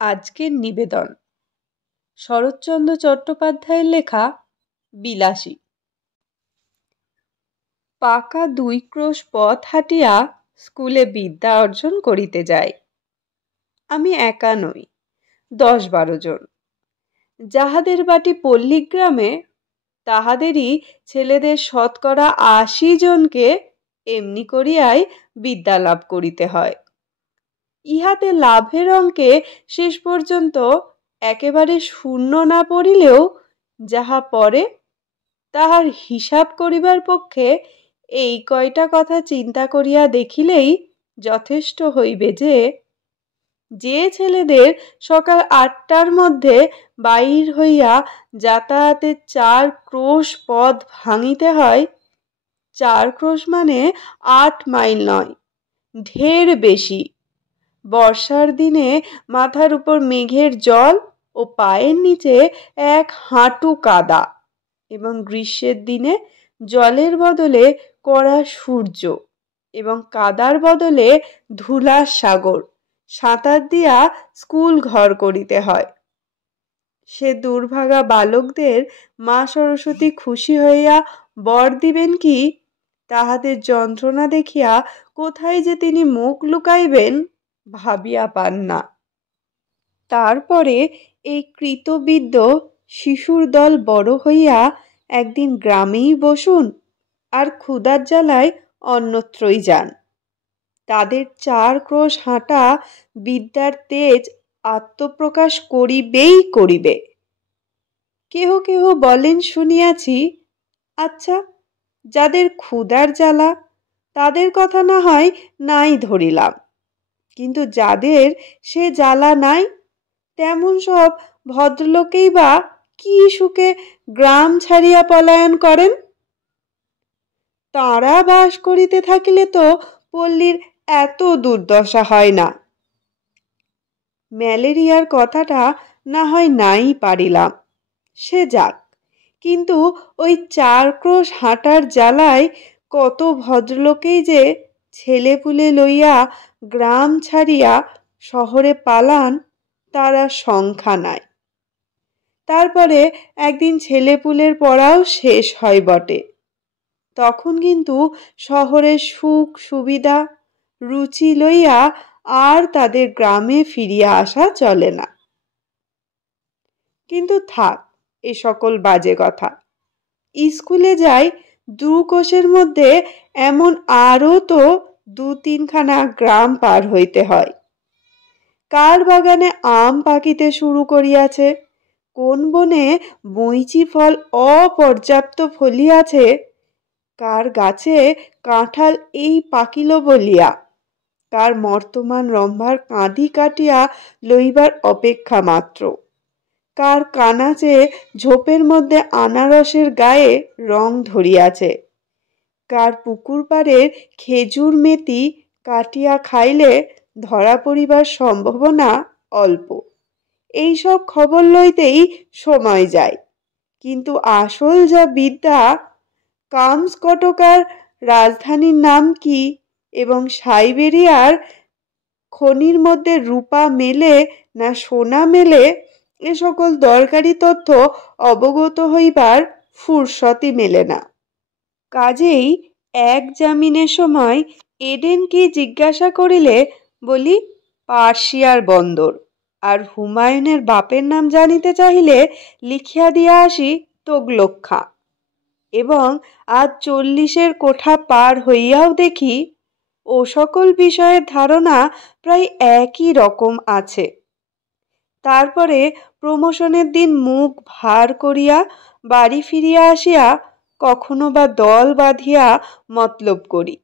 আজকের নিবেদন শরৎচন্দ্র চট্টোপাধ্যায়ের লেখা বিলাসী। পাকা 2 ক্রোশ পথ হাঁটিয়া স্কুলে বিদ্যা অর্জন করিতে যাই। আমি একা নই, 10-12 জন। যাহাদের বাটি পল্লীগ্রামে, তাহাদেরই ছেলেদের 80% জনকে এমনি করিয়াই বিদ্যা লাভ করিতে হয়। ইহাতে লাভের অঙ্কে শেষ পর্যন্ত একেবারে শূন্য না পড়িলেও যাহা পড়ে তাহার হিসাব করিবার পক্ষে এই কয়টা কথা চিন্তা করিয়া দেখিলেই যথেষ্ট হইবে যে ছেলেদের সকাল 8টার মধ্যে বাহির হইয়া যাতায়াতে 4 ক্রোশ পথ ভাঙিতে হয়, 4 ক্রোশ মানে 8 মাইল নয়, ঢের বেশি। বর্ষার দিনে মাথার উপর মেঘের জল ও পায়ের নিচে 1 হাঁটু কাদা, এবং গ্রীষ্মের দিনে জলের বদলে কড়া সূর্য এবং কাদার বদলে ধুলার সাগর সাঁতার দিয়া স্কুল ঘর করিতে হয়। সে দুর্ভাগা বালকদের মা সরস্বতী খুশি হইয়া বর দিবেন কি, তাহাদের যন্ত্রণা দেখিয়া কোথায় যে তিনি মুখ লুকাইবেন ভাবিয়া পান না। তারপরে এই কৃতবিদ্য শিশুর দল বড় হইয়া একদিন গ্রামেই বসুন আর ক্ষুধার জ্বালায় অন্যত্রই যান। তাদের 4 ক্রোশ হাঁটা বিদ্যার তেজ আত্মপ্রকাশ করিবেই করিবে। কেহ কেহ বলেন শুনিয়াছি, আচ্ছা, যাদের ক্ষুধার জ্বালা তাদের কথা না হয় নাই ধরিলাম, কিন্তু যাদের সে জ্বালা নাই তেমন সব ভদ্রলোকেই বা কি সুখে গ্রাম ছাড়িয়া পলায়ন করেন। তারা বাস করিতে থাকিলে তো পল্লীর এত দুর্দশা হয় না। ম্যালেরিয়ার কথাটা না হয় নাই পারিলাম, সে যাক, কিন্তু ওই 4 ক্রোশ হাঁটার জ্বালায় কত ভদ্রলোকেই যে ছেলেপুলে লইয়া গ্রাম ছাড়িয়া শহরে পালান তারা সংখ্যা নাই। তারপরে একদিন ছেলেপুলের পড়াও শেষ হয় বটে, তখন কিন্তু শহরের সুখ সুবিধা রুচি লইয়া আর তাদের গ্রামে ফিরিয়া আসা চলে না। কিন্তু থাক এ সকল বাজে কথা। স্কুলে যাই 2 কোষের মধ্যে এমন আরও তো 2-3 খানা গ্রাম পার হইতে হয়। কার বাগানে আম পাকিতে শুরু করিয়াছে, কোন বনে বইচি ফল অপর্যাপ্ত ফলিয়াছে, কার গাছে কাঁঠাল এই পাকিল বলিয়া কার মর্তমান রম্ভার কাঁদি কাটিয়া লইবার অপেক্ষা মাত্র, কার কানাচে ঝোপের মধ্যে আনারসের গায়ে রং ধরিয়াছে, কার পুকুর পাড়ের খেজুর মেতি কাটিয়া খাইলে ধরা পড়িবার সম্ভাবনা অল্প, এইসব খবর লইতেই সময় যায়। কিন্তু আসল যা বিদ্যা, কামস্কটকার রাজধানীর নাম কি এবং সাইবেরিয়ার খনির মধ্যে রূপা মেলে না সোনা মেলে, এ সকল দরকারি তথ্য অবগত হইবার ফুরসতই মেলে না। কাজেই এক জামিনের সময় এডেন কি জিজ্ঞাসা করিলে বলি পার্সিয়ার বন্দর, আর হুমায়ুনের বাপের নাম জানিতে চাহিলে লিখিয়া দিয়া আসি তোগলক খাঁ, এবং আজ 40-এর কোঠা পার হইয়াও দেখি ও সকল বিষয়ের ধারণা প্রায় একই রকম আছে। তারপরে প্রমোশনের দিন মুখ ভার করিয়া বাড়ি ফিরিয়া আসিয়া কখনো বা দল বাঁধিয়া মতলব করি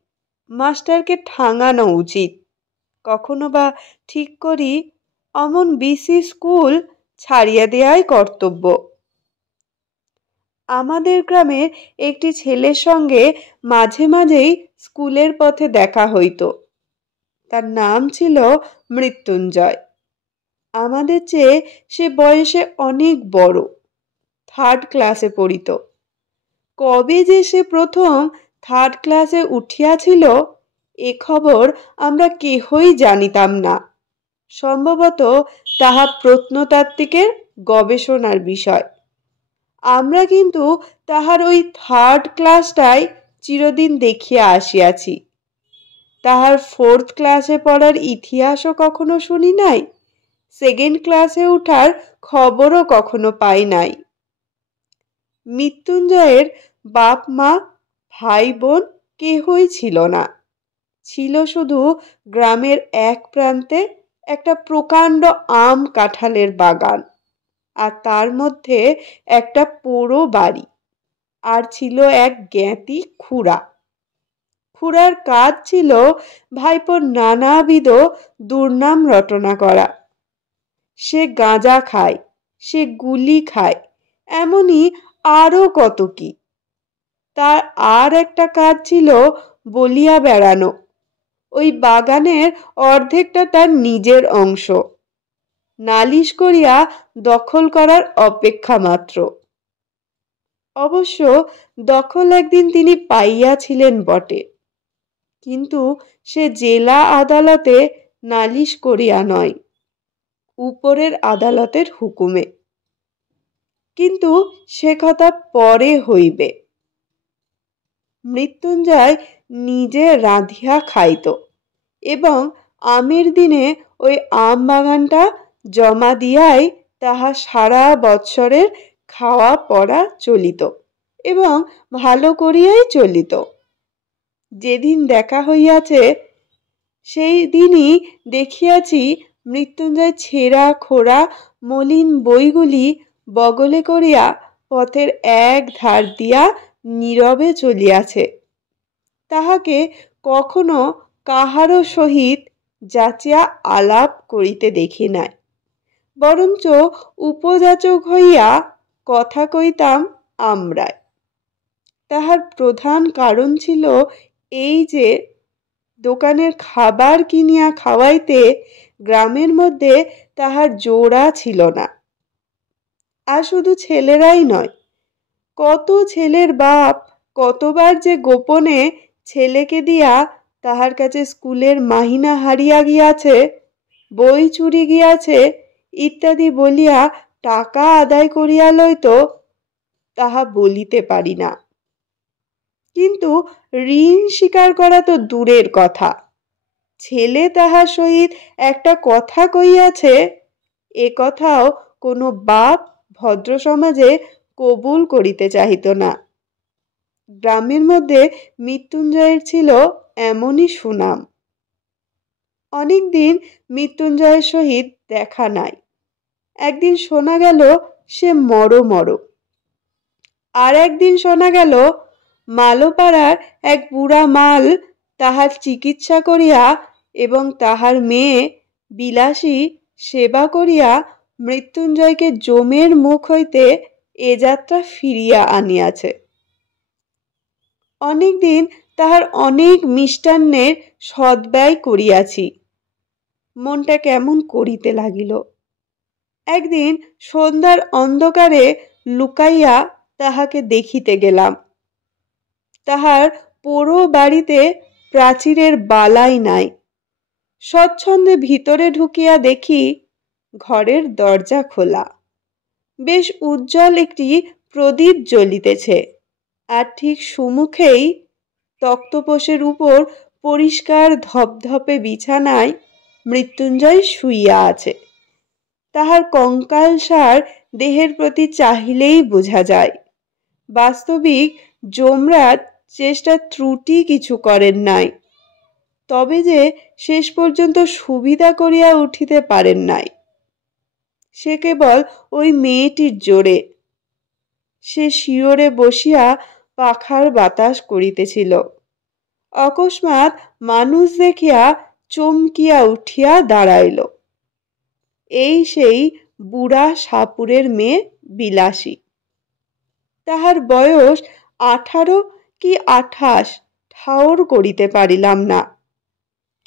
মাস্টারকে ঠাঙানো উচিত, কখনো বা ঠিক করি অমন বিসি স্কুল ছাড়িয়া দেয়াই কর্তব্য। আমাদের গ্রামের একটি ছেলের সঙ্গে মাঝে মাঝেই স্কুলের পথে দেখা হইত। তার নাম ছিল মৃত্যুঞ্জয়। আমাদের চেয়ে সে বয়সে অনেক বড়, 3rd ক্লাসে পড়িত। কবে যে সে প্রথম 3rd ক্লাসে উঠিয়াছিল এ খবর আমরা কেহই জানিতাম না। সম্ভবত তাহা প্রত্নতাত্ত্বিকের গবেষণার বিষয়। আমরা কিন্তু তাহার ওই 3rd ক্লাসটাই চিরদিন দেখিয়া আসিয়াছি। তাহার 4th ক্লাসে পড়ার ইতিহাসও কখনো শুনি নাই, 2nd ক্লাসে উঠার খবরও কখনো পাই নাই। মৃত্যুঞ্জয়ের বাপ মা ভাই বোন কেহই ছিল না, ছিল শুধু গ্রামের এক প্রান্তে একটা প্রকাণ্ড আম কাঁঠালের বাগান, আর তার মধ্যে একটা পোড়ো বাড়ি, আর ছিল এক জ্ঞাতি খুড়া। খুড়ার কাজ ছিল ভাইপোর নানাবিধ দুর্নাম রটনা করা। সে গাঁজা খায়, সে গুলি খায়, এমনই আরো কত কি। তার আর একটা কাজ ছিল বলিয়া বেড়ানো। ওই বাগানের অর্ধেকটা তার নিজের অংশ, নালিশ করিয়া দখল করার অপেক্ষা মাত্র। অবশ্য দখল একদিন তিনি পাইয়াছিলেন বটে, কিন্তু সে জেলা আদালতে নালিশ করিয়া নয়, উপরের আদালতের হুকুমে। কিন্তু সে কথা পরে হইবে। মৃত্যুঞ্জয় নিজে রাঁধিয়া খাইত এবং আমের দিনে ওই আম বাগানটা জমা দিয়াই তাহা সারা বৎসরের খাওয়া পড়া চলিত এবং ভালো করিয়াই চলিত। যেদিন দেখা হইয়াছে সেই দিনই দেখিয়াছি মৃত্যুঞ্জয় ছেঁড়া খোড়া মলিন বইগুলি বগলে করিয়া পথের এক ধার দিয়া নীরবে চলিয়াছে। তাহাকে কখনো কাহারও সহিত যাচিয়া আলাপ করিতে দেখি নাই, বরঞ্চ উপযাচক হইয়া কথা কইতাম আমরাই। তাহার প্রধান কারণ ছিল এই যে দোকানের খাবার কিনিয়া খাওয়াইতে গ্রামের মধ্যে তাহার জোড়া ছিল না। আর শুধু ছেলেরাই নয়, কত ছেলের বাপ কতবার যে গোপনে ছেলেকে দিয়া তাহার কাছে স্কুলের মাহিনা হারিয়া গিয়াছে, বই চুরি গিয়াছে ইত্যাদি বলিয়া টাকা আদায় করিয়া লইত, তাহা বলিতে পারি না। কিন্তু ঋণ স্বীকার করা তো দূরের কথা, ছেলে তাহার সহিত একটা কথা কইয়াছে এ কথাও কোনো বাপ ভদ্র সমাজে কবুল করিতে চাহিত না। গ্রামের মধ্যে মৃত্যুঞ্জয়ের ছিল এমনই সুনাম। অনেকদিন মৃত্যুঞ্জয়ের সহিত দেখা নাই। একদিন শোনা গেল সে মর, আর একদিন শোনা গেল মালোপাড়ার এক বুড়া মাল তাহার চিকিৎসা করিয়া এবং তাহার মেয়ে বিলাসী সেবা করিয়া মৃত্যুঞ্জয়কে জমের মুখ হইতে এ যাত্রা ফিরিয়া আনিয়াছে। অনেকদিন তাহার অনেক মিষ্টান্নের সদ্ব্যয় করিয়াছি। মনটা কেমন করিতে লাগিল। একদিন সন্ধ্যার অন্ধকারে লুকাইয়া তাহাকে দেখিতে গেলাম। তাহার পোড়ো বাড়িতে প্রাচীরের বালাই নাই। স্বচ্ছন্দে ভিতরে ঢুকিয়া দেখি ঘরের দরজা খোলা, বেশ উজ্জ্বল একটি প্রদীপ জ্বলিতেছে, আর ঠিক সুমুখেই তক্তপোষের উপর পরিষ্কার ধপধপে বিছানায় মৃত্যুঞ্জয় শুইয়া আছে। তাহার কঙ্কালসার দেহের প্রতি চাহিলেই বোঝা যায়। বাস্তবিক যমরাজ চেষ্টা ত্রুটি কিছু করেন নাই, তবে যে শেষ পর্যন্ত সুবিধা করিয়া উঠিতে পারেন নাই। সে কেবল ওই মেয়েটির জোরে। সে শিয়রে বসিয়া পাখার বাতাস করিতেছিল। অকস্মাৎ মানুষ দেখিয়া চমকিয়া উঠিয়া দাঁড়াইল। এই সেই বুড়া সাপুরের মেয়ে বিলাসী। তাহার বয়স 18 কি 28 ঠাওর করিতে পারিলাম না,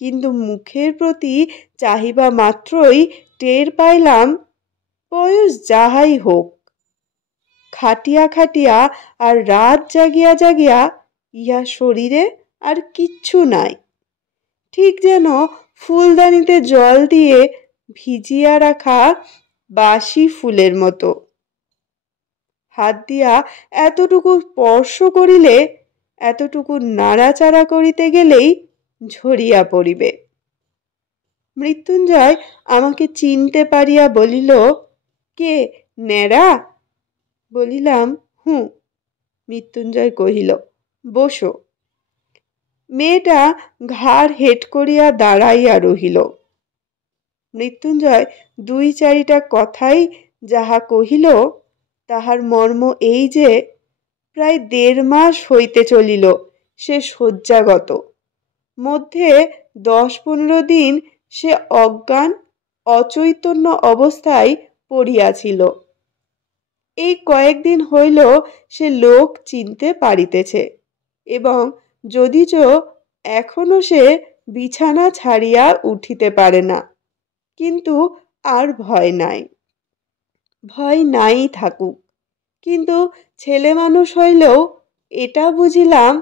কিন্তু মুখের প্রতি চাহিবা মাত্রই টের পাইলাম বয়স যাহাই হোক, খাটিয়া খাটিয়া আর রাত জাগিয়া জাগিয়া ইহা শরীরে আর কিচ্ছু নাই। ঠিক যেন ফুলদানিতে জল দিয়ে ভিজিয়া রাখা বাসি ফুলের মতো। হাত দিয়া এতটুকু স্পর্শ করিলে, এতটুকু নাড়াচাড়া করিতে গেলেই ঝরিয়া পড়িবে। মৃত্যুঞ্জয় আমাকে চিনতে পারিয়া বলিল, কে, ন্যাড়া? বলিলাম, হুঁ। মৃত্যুঞ্জয় কহিল, বসো। মেয়েটা ঘাড় হেঁট করিয়া দাঁড়াইয়া রহিল। মৃত্যুঞ্জয় 2-4টা কথাই যাহা কহিল, তাহার মর্ম এই যে প্রায় 1.5 মাস হইতে চলিল সে শয্যাগত। মধ্যে 10-15 দিন সে অজ্ঞান অচৈতন্য অবস্থায় পড়িয়াছিল। এই কয়েকদিন হইল সে লোক চিনতে পারিতেছে, এবং যদিচ এখনো সে বিছানা ছাড়িয়া উঠিতে পারে না, কিন্তু আর ভয় নাই। ভয় নাই থাকুক, কিন্তু ছেলে মানুষ হইলেও এটা বুঝিলাম,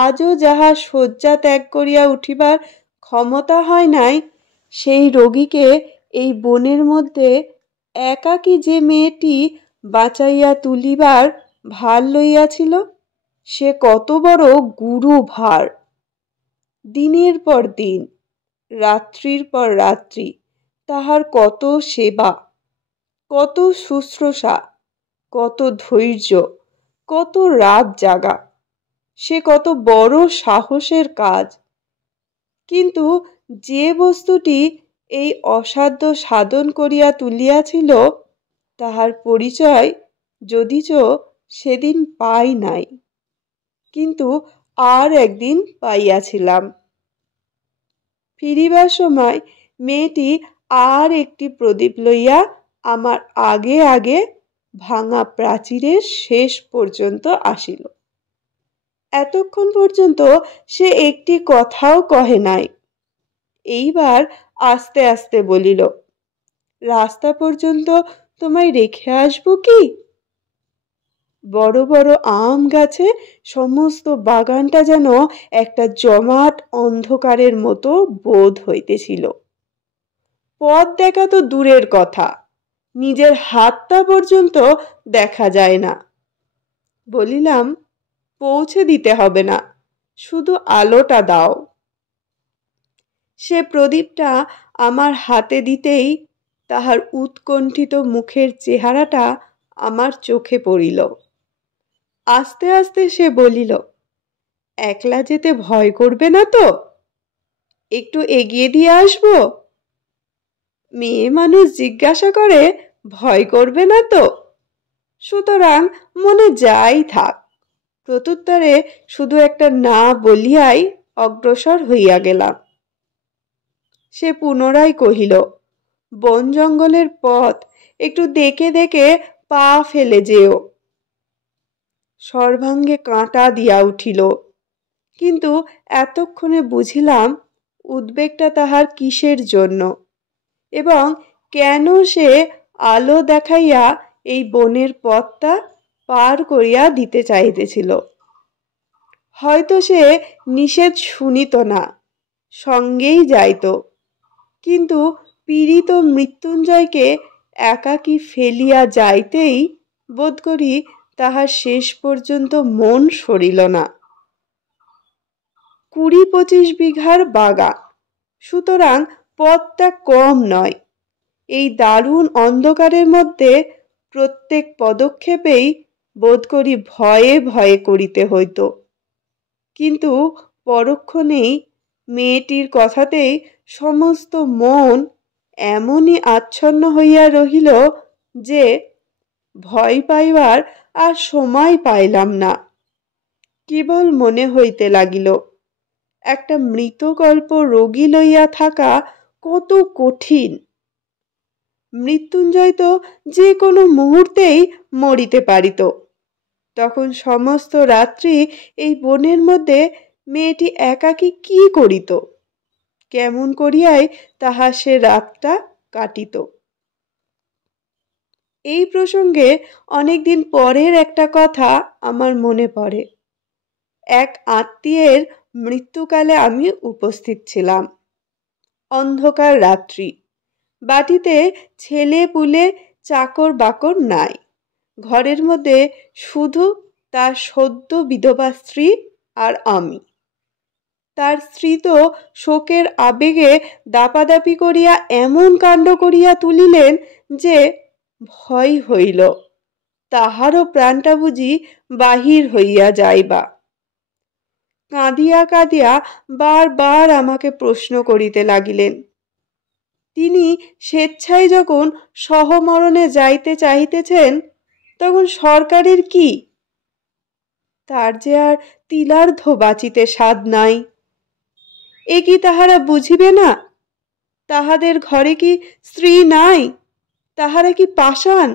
আজও যাহা শয্যা ত্যাগ করিয়া উঠিবার ক্ষমতা হয় নাই, সেই রোগীকে এই বনের মধ্যে একাকী যে মেয়েটি বাঁচাইয়া তুলিবার ভার লইয়াছিল, সে কত বড় গুরু ভার। দিনের পর দিন, রাত্রির পর রাত্রি তাহার কত সেবা, কত শুশ্রূষা, কত ধৈর্য, কত রাত জাগা, সে কত বড় সাহসের কাজ। কিন্তু যে বস্তুটি এই অসাধ্য সাধন করিয়া তুলিয়াছিল, তাহার পরিচয় যদিচ সেদিন পাই নাই, কিন্তু আর একদিন পাইয়াছিলাম। ফিরিবার সময় মেয়েটি আর একটি প্রদীপ লইয়া আমার আগে আগে ভাঙা প্রাচীরের শেষ পর্যন্ত আসিল। এতক্ষণ পর্যন্ত সে একটি কথাও কহে নাই। এইবার আস্তে আস্তে বলিল, রাস্তা পর্যন্ত তোমায় রেখে আসবো কি? বড় বড় আম গাছে সমস্ত বাগানটা যেন একটা জমাট অন্ধকারের মতো বোধ হইতেছিল। পথ দেখা তো দূরের কথা, নিজের হাতটা পর্যন্ত দেখা যায় না। বলিলাম, পৌঁছে দিতে হবে না, শুধু আলোটা দাও। সে প্রদীপটা আমার হাতে দিতেই তাহার উৎকণ্ঠিত মুখের চেহারাটা আমার চোখে পড়িল। আস্তে আস্তে সে বলিল, একলা যেতে ভয় করবে না তো? একটু এগিয়ে দিয়ে আসবো? মেয়ে মানুষ জিজ্ঞাসা করে, ভয় করবে না তো? সুতরাং মনে যাই থাক। প্রত্যুত্তরে শুধু একটা না বলিয়াই অগ্রসর হইয়া গেলাম। সে পুনরায় কহিল, বন জঙ্গলের পথ, একটু দেখে দেখে পা ফেলে যেও। সর্বাঙ্গে কাঁটা দিয়া উঠিল, কিন্তু এতক্ষণে বুঝিলাম উদ্বেগটা তাহার কিসের জন্য, এবং কেন সে আলো দেখাইয়া এই বনের পথটা পার করিয়া দিতে চাইতেছিল। হয়তো সে নিষেধ শুনিত না, সঙ্গেই যাইত, কিন্তু পীড়িত মৃত্যুঞ্জয়কে একাকী ফেলিয়া যাইতেই বোধ করি তাহার শেষ পর্যন্ত মন সরিল না। 20-25 বিঘার বাগান, সুতরাং পথটা কম নয়। এই দারুণ অন্ধকারের মধ্যে প্রত্যেক পদক্ষেপেই বোধ করি ভয়ে ভয়ে করিতে হইত। কিন্তু পরক্ষণেই মেয়েটির কথাতেই সমস্ত মন এমনই আচ্ছন্ন হইয়া রহিল যে ভয় পাইবার আর সময় পাইলাম না। কেবল মনে হইতে লাগিল, একটা মৃতকল্প রোগী লইয়া থাকা কত কঠিন। মৃত্যুঞ্জয় তো যে কোনো মুহূর্তেই মরিতে পারিত। তখন সমস্ত রাত্রি এই বনের মধ্যে মেয়েটি একাকী কি করিত? কেমন করিয়াই তাহা সে রাতটা কাটিত? এই প্রসঙ্গে অনেকদিন পরের একটা কথা আমার মনে পড়ে। এক আত্মীয়ের মৃত্যুকালে আমি উপস্থিত ছিলাম। অন্ধকার রাত্রি, বাটিতে ছেলে পুলে চাকর বাকর নাই। ঘরের মধ্যে শুধু তার সদ্য বিধবা স্ত্রী আর আমি। তার স্ত্রী তো শোকের আবেগে দাপাদাপি করিয়া এমন কাণ্ড করিয়া তুলিলেন যে ভয় হইল তাহারও প্রাণটা বুঝি বাহির হইয়া যাইবা। কাঁদিয়া কাঁদিয়া বারবার আমাকে প্রশ্ন করিতে লাগিলেন। তিনি স্বেচ্ছায় যখন সহমরণে যাইতে চাহিতেছেন তখন সরকারের কি? তার যে আর তিলার্ধ বাঁচিতে স্বাদ নাই। এ কি তাহারা বুঝিবে না? তাহাদের ঘরে কি স্ত্রী নাই? তাহারা কি পাষাণ?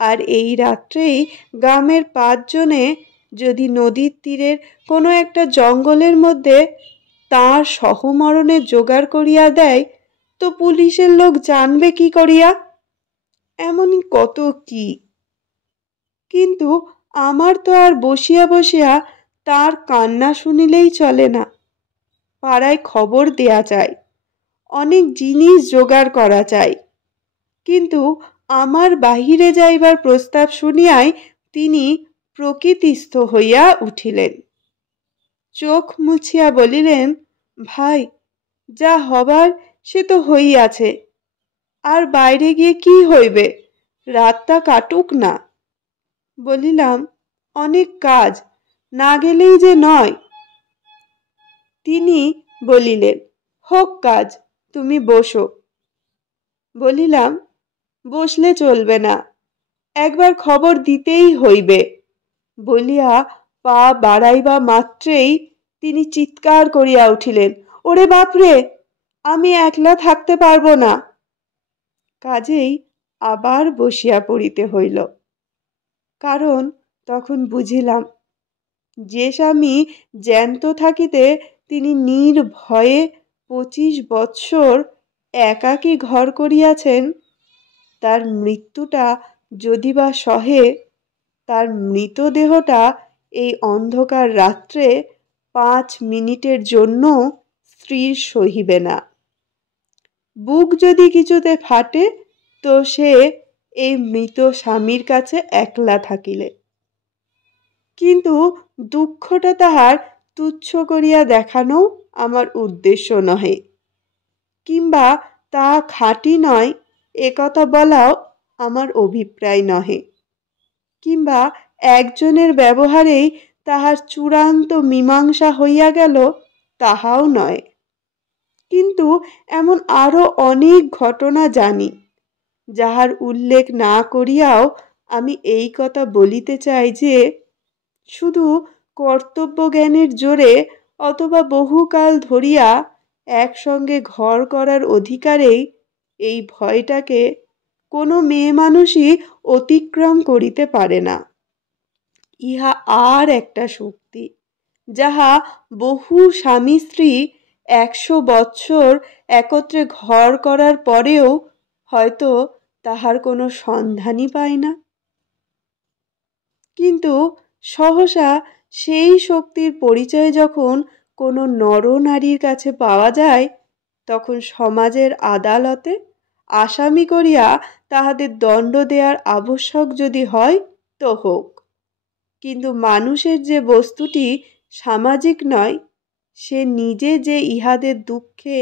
আর এই রাত্রেই গ্রামের 5 জনে যদি নদীর তীরের কোনো একটা জঙ্গলের মধ্যে তাঁর সহমরণে জোগাড় করিয়া দেয় তো পুলিশের লোক জানবে কি করিয়া? এমনই কত কি। কিন্তু আমার তো আর বসিয়া বসিয়া তার কান্না শুনিলেই চলে না। পাড়ায় খবর দেয়া চাই, অনেক জিনিস জোগাড় করা চাই। কিন্তু আমার বাহিরে যাইবার প্রস্তাব শুনিয়াই তিনি প্রকৃতিস্থ হইয়া উঠিলেন। চোখ মুছিয়া বলিলেন, ভাই, যা হবার সে তো হইয়াছে, আর বাইরে গিয়ে কি হইবে? রাতটা কাটুক না। বলিলাম, অনেক কাজ, না গেলেই যে নয়। তিনি বলিলেন, হোক কাজ, তুমি বসো। বলিলাম, বসলে চলবে না, একবার খবর দিতেই হইবে। বলিয়া পা বাড়াইবা মাত্রেই তিনি চিৎকার করিয়া উঠিলেন, ওরে বাপরে, আমি একলা থাকতে পারবো না। কাজেই আবার বসিয়া পড়িতে হইল। কারণ তখন বুঝিলাম যে স্বামী জ্যান্ত থাকিতে তিনি নির্ভয়ে 25 বৎসর একাকী ঘর করিয়াছেন, তার মৃত্যুটা যদি বা সহে, তার মৃতদেহটা এই অন্ধকার রাত্রে 5 মিনিটের জন্য স্ত্রীর সহিবে না। বুক যদি কিছুতে ফাটে তো সে এই মৃত স্বামীর কাছে একলা থাকিলে। কিন্তু দুঃখটা তাহার তুচ্ছ করিয়া দেখানো আমার উদ্দেশ্য নহে, কিংবা তা খাঁটি নয় একথা বলাও আমার অভিপ্রায় নহে, কিংবা একজনের ব্যবহারেই তাহার চূড়ান্ত মীমাংসা হইয়া গেল তাহাও নয়। কিন্তু এমন আরো অনেক ঘটনা জানি, যাহার উল্লেখ না করিয়াও আমি এই কথা বলিতে চাই যে শুধু কর্তব্যজ্ঞানের জোরে অথবা বহুকাল ধরিয়া একসঙ্গে ঘর করার অধিকারেই এই ভয়টাকে কোনো মেয়ে মানুষই অতিক্রম করিতে পারে না। ইহা আর একটা শক্তি, যাহা বহু স্বামী স্ত্রী 100 বৎসর একত্রে ঘর করার পরেও হয়তো তাহার কোনো সন্ধানই পায় না। কিন্তু সহসা সেই শক্তির পরিচয় যখন কোনো নরনারীর কাছে পাওয়া যায়, তখন সমাজের আদালতে আসামি করিয়া তাহাদের দণ্ড দেওয়ার আবশ্যক যদি হয় তো হোক। কিন্তু মানুষের যে বস্তুটি সামাজিক নয়, সে নিজে যে ইহাদের দুঃখে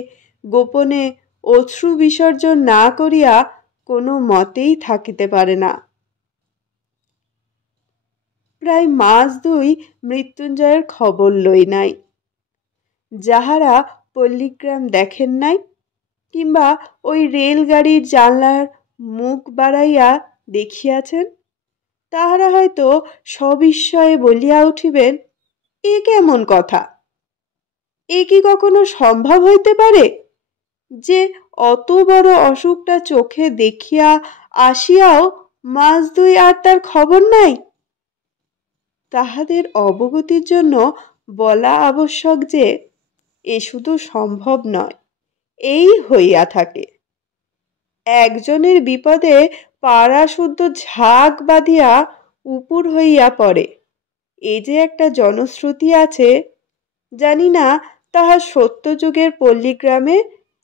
গোপনে অশ্রু বিসর্জন না করিয়া কোনো মতেই থাকিতে পারে না। প্রায় মাস 2 মৃত্যুঞ্জয়ের খবর লই নাই। যাহারা পল্লীগ্রাম দেখেন নাই, কিংবা ওই রেলগাড়ির জানলার মুখ বাড়াইয়া দেখিয়াছেন, তাহারা হয়তো সবিস্ময়ে বলিয়া উঠিবেন, এ কেমন কথা? এ কি কখনো সম্ভব হইতে পারে যে অত বড় অসুখটা চোখে দেখিয়া আসিয়াও মাস 2 আর তার খবর নাই? তাহাদের অবগতির জন্য বলা আবশ্যক যে এ শুধু সম্ভব নয়, এই হইয়া থাকে। একজনের বিপদে পাড়া শুদ্ধ ঝাঁক বাঁধিয়া উপুর হইয়া পড়ে, এ যে একটা জনশ্রুতি আছে, জানি না তাহা সত্যযুগের পল্লীগ্রামে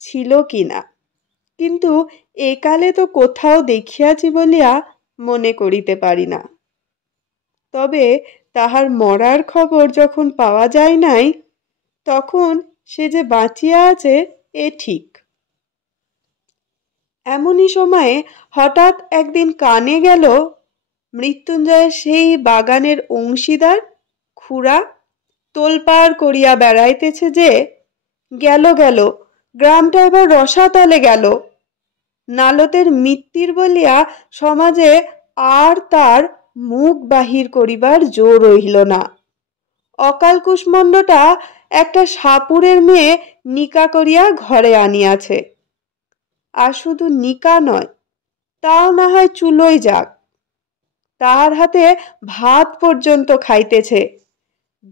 ছিল কিনা। কিন্তু একালে তো কোথাও দেখিয়াছি বলিয়া মনে করিতে পারি না। তবে তাহার মরার খবর যখন পাওয়া যায় নাই, তখন সে যে বাঁচিয়া আছে এ ঠিক। এমনই সময়ে হঠাৎ একদিন কানে গেল, মৃত্যুঞ্জয়ের সেই বাগানের অংশীদার খুড়া তোলপাড় করিয়া বেড়াইতেছে যে, গেল গেল, গ্রামটা এবার রসাতলে গেল। নালতের মিত্তির বলিয়া সমাজে আর তার মুখ বাহির করিবার জো রহিল না। অকাল কুষ্মণ্ডটা একটা সাপুরের মেয়ে নিকা করিয়া ঘরে আনিয়াছে। আর শুধু নিকা নয়, তাও না হয় চুলোয় যাক, তাহার হাতে ভাত পর্যন্ত খাইতেছে।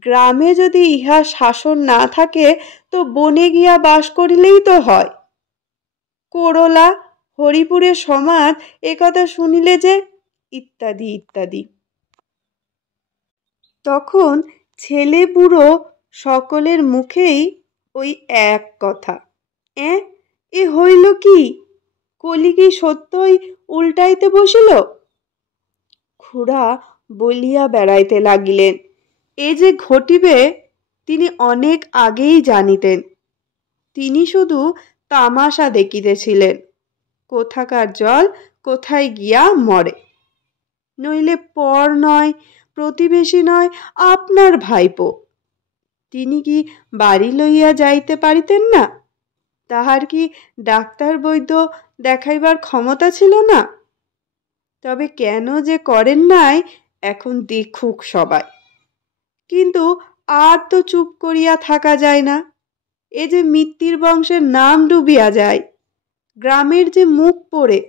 গ্রামে যদি ইহা শাসন না থাকে তো বনে গিয়া বাস করিলেই তো হয়। করলা হরিপুরের সমাজ একথা শুনিলে যে, ইত্যাদি ইত্যাদি। তখন ছেলে বুড়ো সকলের মুখেই ওই এক কথা, এ হইল কি? কলি কি সত্যই উল্টাইতে বসিল? খুড়া বলিয়া বেড়াইতে লাগিলেন, এ যে ঘটিবে তিনি অনেক আগেই জানিতেন। তিনি শুধু তামাশা দেখিতেছিলেন, কোথাকার জল কোথায় গিয়া মরে। নইলে পর নয়, প্রতিবেশী নয়, আপনার ভাইপো। তিনি কি বাড়ি লইয়া যাইতে পারিতেন না? তাহার কি ডাক্তার বৈদ্য দেখাইবার ক্ষমতা ছিল না? তবে কেন যে করেন নাই এখন দেখুক সবাই। কিন্তু আর তো চুপ করিয়া থাকা যায় না। এ যে মিত্তির বংশের নাম ডুবিয়া যায়, গ্রামের যে মুখ পড়ে।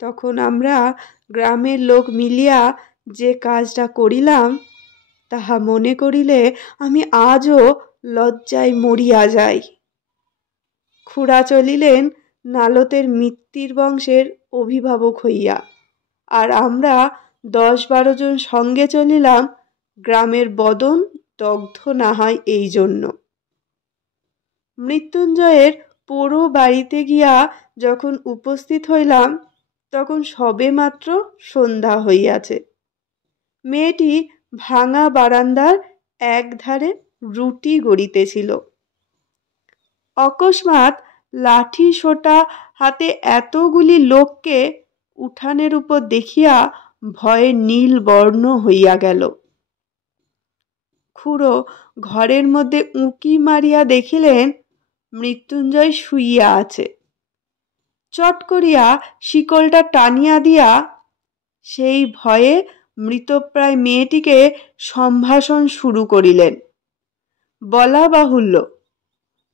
তখন আমরা গ্রামের লোক মিলিয়া যে কাজটা করিলাম, তাহা মনে করিলে আমি আজও লজ্জায় মরিয়া যাই। খুড়া চলিলেন নালতের মিত্তির বংশের অভিভাবক হইয়া, আর আমরা 10-12 জন সঙ্গে চলিলাম গ্রামের বদন দগ্ধ না হয় এই জন্য। মৃত্যুঞ্জয়ের পোড়ো বাড়িতে গিয়া যখন উপস্থিত হইলাম, তখন সবে মাত্র সন্ধ্যা হইয়াছে। মেয়েটি ভাঙা বারান্দার একধারে রুটি গড়িতেছিল। অকস্মাৎ লাঠি সোটা হাতে এতগুলি লোককে উঠানের উপর দেখিয়া ভয়ে নীল বর্ণ হইয়া গেল। খুড়ো ঘরের মধ্যে উঁকি মারিয়া দেখিলেন মৃত্যুঞ্জয় শুইয়া আছে। চট করিয়া শিকলটা টানিয়া দিয়া সেই ভয়ে মৃতপ্রায় মেয়েটিকে সম্ভাষণ শুরু করিলেন। বলা বাহুল্য,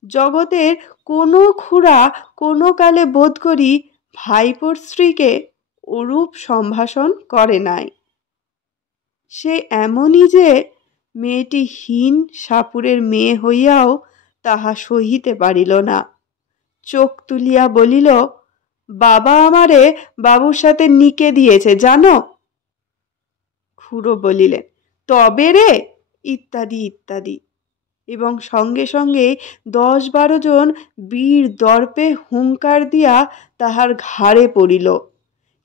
জগতের কোনো খুড়া কোনো কালে বোধ করি ভাইপোর স্ত্রীকে ওরূপ সম্ভাষণ করে নাই। সে এমনই যে মেয়েটি হীন সাপুরের মেয়ে হইয়াও তাহা সহিতে পারিল না। চোখ তুলিয়া বলিল, বাবা আমারে বাবুর সাথে নিকে দিয়েছে জানো? খুড়ো বলিলেন, তবে রে, ইত্যাদি ইত্যাদি, এবং সঙ্গে সঙ্গে 10-12 জন বীর দর্পে হুঙ্কার দিয়া তাহার ঘাড়ে পড়িল।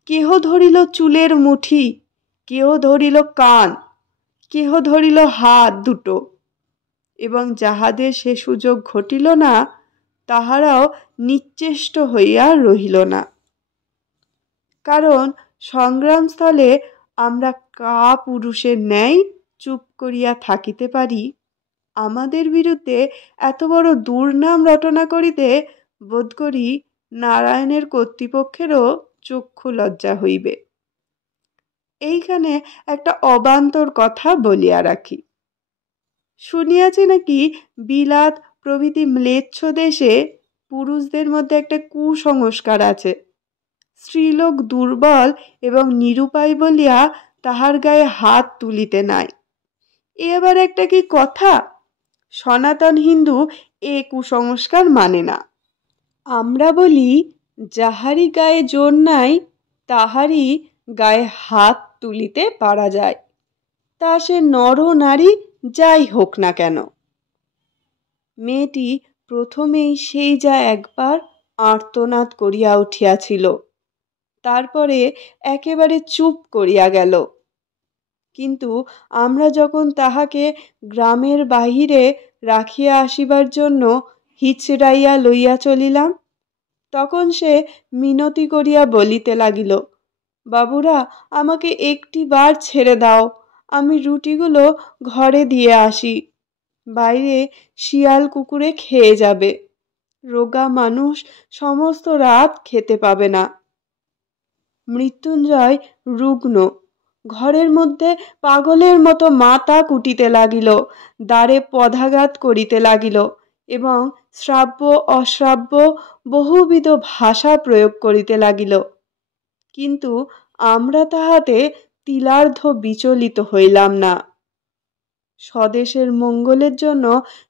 কেহ ধরিল চুলের মুঠি, কেহ ধরিল কান, কেহ ধরিল হাত দুটো, এবং যাহাদের সে সুযোগ ঘটিল না তাহারাও নিশ্চেষ্ট হইয়া রহিল না। কারণ সংগ্রামস্থলে আমরা কা পুরুষের ন্যায় চুপ করিয়া থাকিতে পারি, আমাদের বিরুদ্ধে এত বড় দুর্নাম রটনা করিতে বোধ করি নারায়ণের কর্তৃপক্ষেরও চক্ষু লজ্জা হইবে। এইখানে একটা অবান্তর কথা বলিয়া রাখি। শুনিয়াছি নাকি বিলাত প্রভৃতি ম্লেচ্ছ দেশে পুরুষদের মধ্যে একটা কুসংস্কার আছে, স্ত্রীলোক দুর্বল এবং নিরুপায় বলিয়া তাহার গায়ে হাত তুলিতে নাই। এ আবার একটা কি কথা? সনাতন হিন্দু এ কুসংস্কার মানে না। আমরা বলি, যাহারি গায়ে জোর নাই তাহারই গায়ে হাত তুলিতে পারা যায়, তা সে নর নারী যাই হোক না কেন। মেয়েটি প্রথমেই সেই যা একবার আর্তনাদ করিয়া উঠিয়াছিল, তারপরে একেবারে চুপ করিয়া গেল। কিন্তু আমরা যখন তাহাকে গ্রামের বাহিরে রাখিয়া আসিবার জন্য হিচড়াইয়া লইয়া চলিলাম, তখন সে মিনতি করিয়া বলিতে লাগিল, বাবুরা, আমাকে একটি বার ছেড়ে দাও, আমি রুটিগুলো ঘরে দিয়ে আসি, বাইরে শিয়াল কুকুরে খেয়ে যাবে, রোগা মানুষ সমস্ত রাত খেতে পাবে না। মৃত্যুঞ্জয় রুগ্ন, ঘরের মধ্যে পাগলের মতো মাথা কুটিতে লাগিল, দ্বারে পদাঘাত করিতে লাগিল এবং শ্রাব্য অশ্রাব্য বহুবিধ ভাষা প্রয়োগ করিতে লাগিল। কিন্তু আমরা তাহাতে তিলার্ধ বিচলিত হইলাম না। স্বদেশের মঙ্গলের জন্য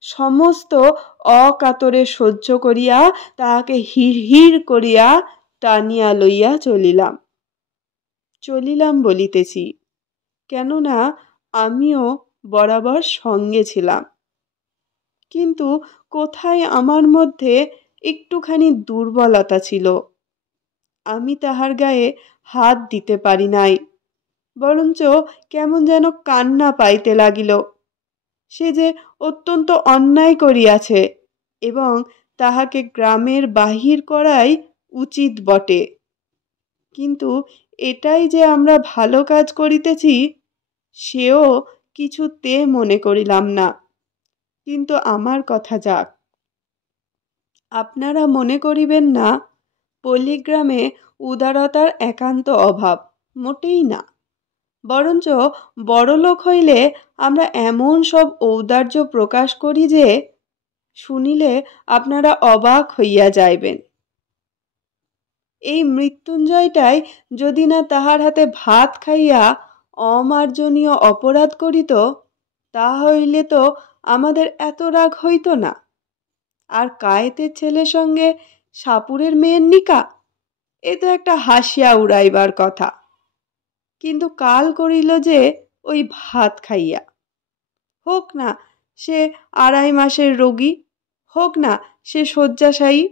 সমস্ত অকাতরে সহ্য করিয়া তাহাকে হিড়হিড় করিয়া টানিয়া লইয়া চলিলাম বলিতেছি, কেননা আমিও বরাবর সঙ্গে ছিলাম। কিন্তু কোথায় আমার মধ্যে একটুখানি দুর্বলতা ছিল, আমি তাহার গায়ে হাত দিতে পারি নাই, বরঞ্চ কেমন যেন কান্না পাইতে লাগিল। সে যে অত্যন্ত অন্যায় করিয়াছে এবং তাহাকে গ্রামের বাহির করাই উচিত বটে, কিন্তু এটাই যে আমরা ভালো কাজ করিতেছি সেও কিছুতে মনে করিলাম না। কিন্তু আমার কথা যাক, আপনারা মনে করিবেন না পল্লীগ্রামে উদারতার একান্ত অভাব, মোটেই না। বরঞ্চ বড়লোক হইলে আমরা এমন সব ঔদার্য প্রকাশ করি যে শুনিলে আপনারা অবাক হইয়া যাইবেন। এই মৃত্যুঞ্জয়টাই যদি না তাহার হাতে ভাত খাইয়া অমার্জনীয় অপরাধ করিত, তা হইলে তো আমাদের এত রাগ হইত না। আর কায়েতের ছেলের সঙ্গে সাপুরের মেয়ের নিকা, এ তো একটা হাসিয়া উড়াইবার কথা। কিন্তু কাল করিল যে ওই ভাত খাইয়া, হোক না সে 2.5 মাসের রোগী, হোক না সে শয্যাশায়ী,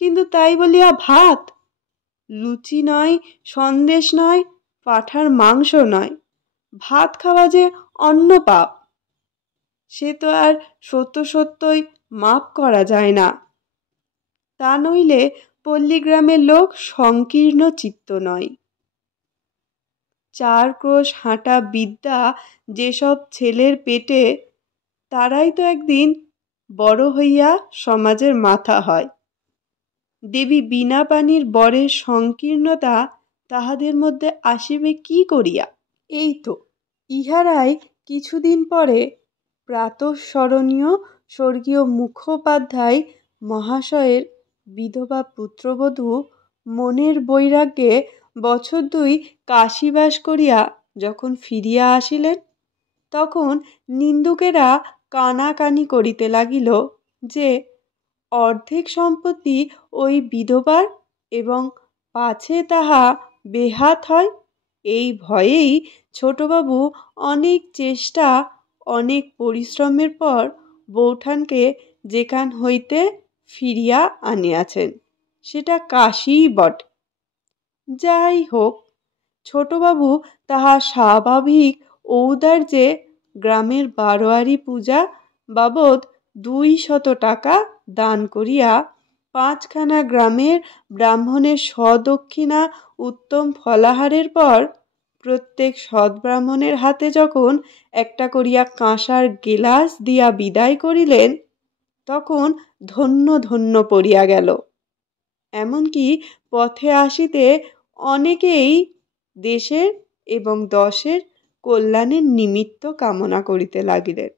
কিন্তু তাই বলিয়া ভাত, লুচি নয়, সন্দেশ নয়, পাঁঠার মাংস নয়, ভাত খাওয়া যে অন্য পাপ, সে তো আর সত্যই মাপ করা যায় না। তা নইলে পল্লীগ্রামের লোক সংকীর্ণ চিত্ত নয়। 4 ক্রোশ হাঁটা বিদ্যা যেসব ছেলের পেটে, তারাই তো একদিন বড় হইয়া সমাজের মাথা হয়। দেবী বিনা পানির বরের সংকীর্ণতা তাহাদের মধ্যে আসিবে কি করিয়া? এই তো ইহারাই কিছুদিন পরে প্রাতঃস্মরণীয় স্বর্গীয় মুখোপাধ্যায় মহাশয়ের বিধবা পুত্রবধূ মনের বৈরাগ্যে বছর 2 কাশীবাস করিয়া যখন ফিরিয়া আসিলেন, তখন নিন্দুকেরা কানাকানি করিতে লাগিল যে অর্ধেক সম্পত্তি ওই বিধবার এবং পাছে তাহা বেহাত হয়, এই ভয়েই ছোটবাবু অনেক চেষ্টা অনেক পরিশ্রমের পর বৌঠানকে যেখান হইতে ফিরিয়া আনিয়াছেন, সেটা কাশীই বটে। যাই হোক, ছোটবাবু তাহা স্বাভাবিক ঔদার্যে গ্রামের বারোয়ারি পূজা বাবদ 200 টাকা দান করিয়া 5খানা গ্রামের ব্রাহ্মণের সদক্ষিণা উত্তম ফলাহারের পর প্রত্যেক সদ্ব্রাহ্মণের হাতে যখন একটা করিয়া কাঁসার গেলাস দিয়া বিদায় করিলেন, তখন ধন্য ধন্য পড়িয়া গেল। এমনকি পথে আসিতে অনেকেই দেশের এবং দশের কল্যাণের নিমিত্ত কামনা করিতে লাগিলেন।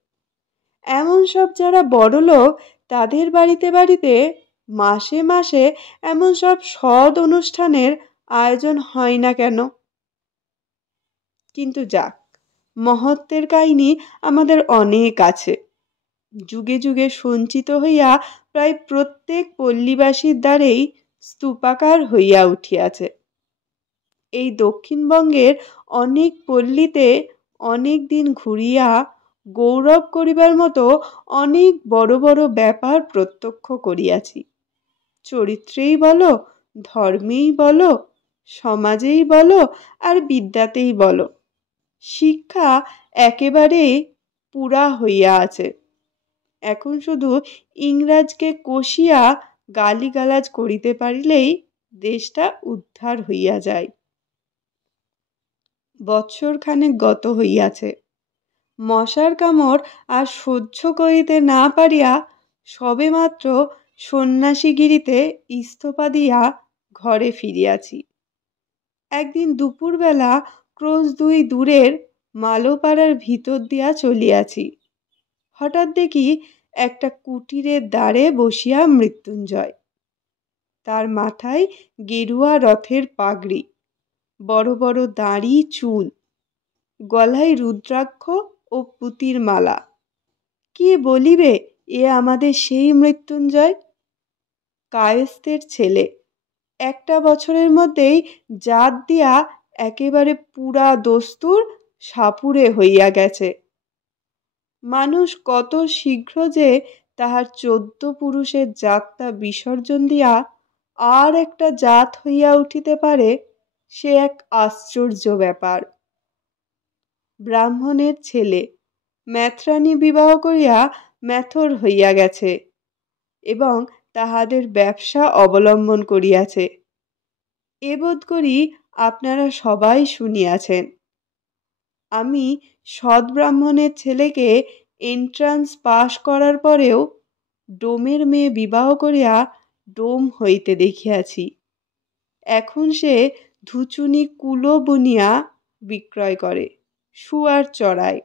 এমন সব যারা বড়লোক, তাদের বাড়িতে বাড়িতে মাসে মাসে এমন সব সদ অনুষ্ঠানের আয়োজন হয় না কেন? কিন্তু যাক, মহত্বের কাহিনী আমাদের অনেক আছে, যুগে যুগে সঞ্চিত হইয়া প্রায় প্রত্যেক পল্লীবাসীর দ্বারেই স্তূপাকার হইয়া উঠিয়াছে। এই দক্ষিণবঙ্গের অনেক পল্লীতে অনেক দিন ঘুরিয়া গৌরব করিবার মতো অনেক বড় বড় ব্যাপার প্রত্যক্ষ করিয়াছি। চরিত্রেই বলো, ধর্মেই বলো, সমাজেই বলো, আর বিদ্যাতেই বলো, শিক্ষা একেবারেই পুরা হইয়া আছে। এখন শুধু ইংরাজকে কষিয়া গালিগালাজ করিতে পারিলেই দেশটা উদ্ধার হইয়া যায়। বৎসরখানেক গত হইয়াছে, মশার কামড় আর সহ্য করিতে না পারিয়া সবেমাত্র সন্ন্যাসীগিরিতে ইস্তফা দিয়া ঘরে ফিরিয়াছি। একদিন দুপুরবেলা ক্রোশ 2 দূরের মালোপাড়ার ভিতর দিয়া চলিয়াছি। হঠাৎ দেখি একটা কুটিরের দ্বারে বসিয়া মৃত্যুঞ্জয়। তার মাথায় গেরুয়া রথের পাগড়ি, বড় বড় দাড়ি চুল, গলায় রুদ্রাক্ষ ও পুতির মালা। কে বলিবে এ আমাদের সেই মৃত্যুঞ্জয়? কায়েস্তের ছেলে, 1 বছরের মধ্যেই জাত দিয়া একেবারে পুরা দস্তুর সাপুড়ে হইয়া গেছে। মানুষ কত শীঘ্র যে তাহার 14 পুরুষের জাতটা বিসর্জন দিয়া আর একটা জাত হইয়া উঠিতে পারে, সে এক আশ্চর্য ব্যাপার। ব্রাহ্মণের ছেলে ম্যাথরানী বিবাহ করিয়া ম্যাথর হইয়া গেছে এবং তাহাদের ব্যবসা অবলম্বন করিয়াছে। এ বোধ করি আপনারা সবাই শুনিয়াছেন। আমি সৎ ব্রাহ্মণের ছেলেকে এন্ট্রান্স পাশ করার পরেও ডোমের মেয়ে বিবাহ করিয়া ডোম হইতে দেখিয়াছি। এখন সে ধুচুনি কুলো বুনিয়া বিক্রয় করে, শুয়ার চড়ায়।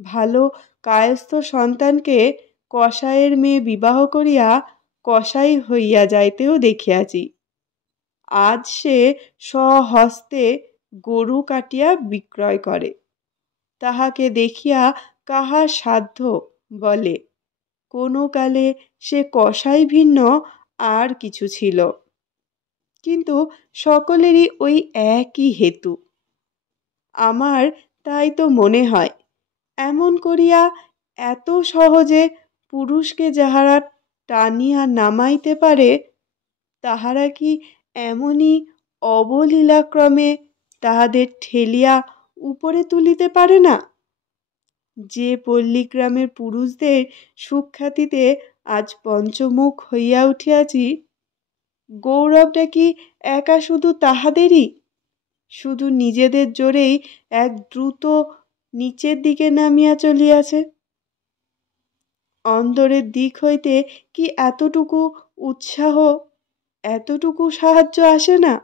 ভালো কায়স্থ সন্তানকে কসাইয়ের মেয়ে বিবাহ করিয়া কসাই হইয়া যাইতেও দেখিয়াছি। আজ সে স্বহস্তে গরু কাটিয়া বিক্রয় করে। তাহাকে দেখিয়া কাহার সাধ্য বলে কোনো কালে সে কসাই ভিন্ন আর কিছু ছিল। কিন্তু সকলেরই ওই একই হেতু। আমার তাই তো মনে হয়, এমন করিয়া এত সহজে পুরুষকে যাহারা টানিয়া নামাইতে পারে, তাহারা কি এমনি অবলীলাক্রমে তাহাদের ঠেলিয়া উপরে তুলিতে পারে না? যে পল্লীগ্রামের পুরুষদের সুখ্যাতিতে আজ পঞ্চমুখ হইয়া উঠিয়াছি, গৌরবটা কি একা শুধু তাহাদেরই? শুধু নিজেদের জোরেই এক দ্রুত নিচের দিকে নামিয়া চলিয়াছে। অন্তরের দিক হইতে কি এতটুকু উৎসাহ, এতটুকু সাহায্য আসে না?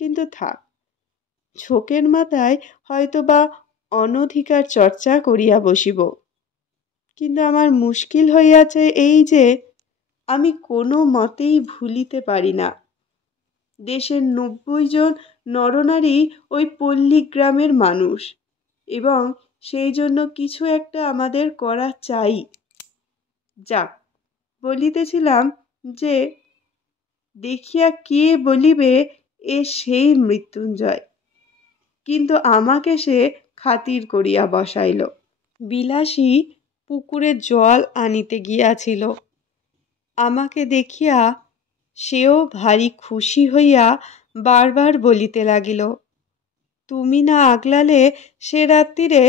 কিন্তু থাক, ঝোঁকের মাথায় হয়তো বা অনধিকার চর্চা করিয়া বসিব। কিন্তু আমার মুশকিল হইয়াছে এই যে আমি কোনো মতেই ভুলিতে পারি না, দেশের 90 জন নরনারী ওই পল্লীগ্রামের মানুষ, এবং সেই জন্য কিছু একটা আমাদের করা চাই। যাক, বলিতেছিলাম যে দেখিয়া কে বলিবে এ সেই মৃত্যুঞ্জয়, কিন্তু আমাকে সে খাতির করিয়া বসাইল। বিলাসী পুকুরে জল আনিতে গিয়াছিল। আমাকে দেখিয়া সেও ভারী খুশি হইয়া বারবার বলিতে লাগিল, তুমি না আগলালে সে রাত্রিরে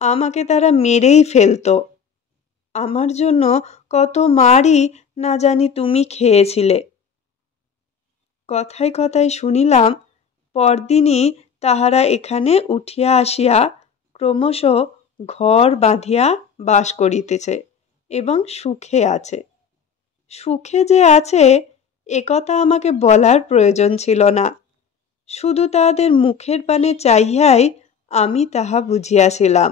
আমাকে তারা মেরেই ফেলত। আমার জন্য কত মারই না জানি তুমি খেয়েছিলে। কথায় কথায় শুনিলাম পরদিনই তাহারা এখানে উঠিয়া আসিয়া ক্রমশ ঘর বাঁধিয়া বাস করিতেছে এবং সুখে আছে। সুখে যে আছে একথা আমাকে বলার প্রয়োজন ছিল না, শুধু তাহাদের মুখের পানে চাহিয়াই আমি তাহা বুঝিয়াছিলাম।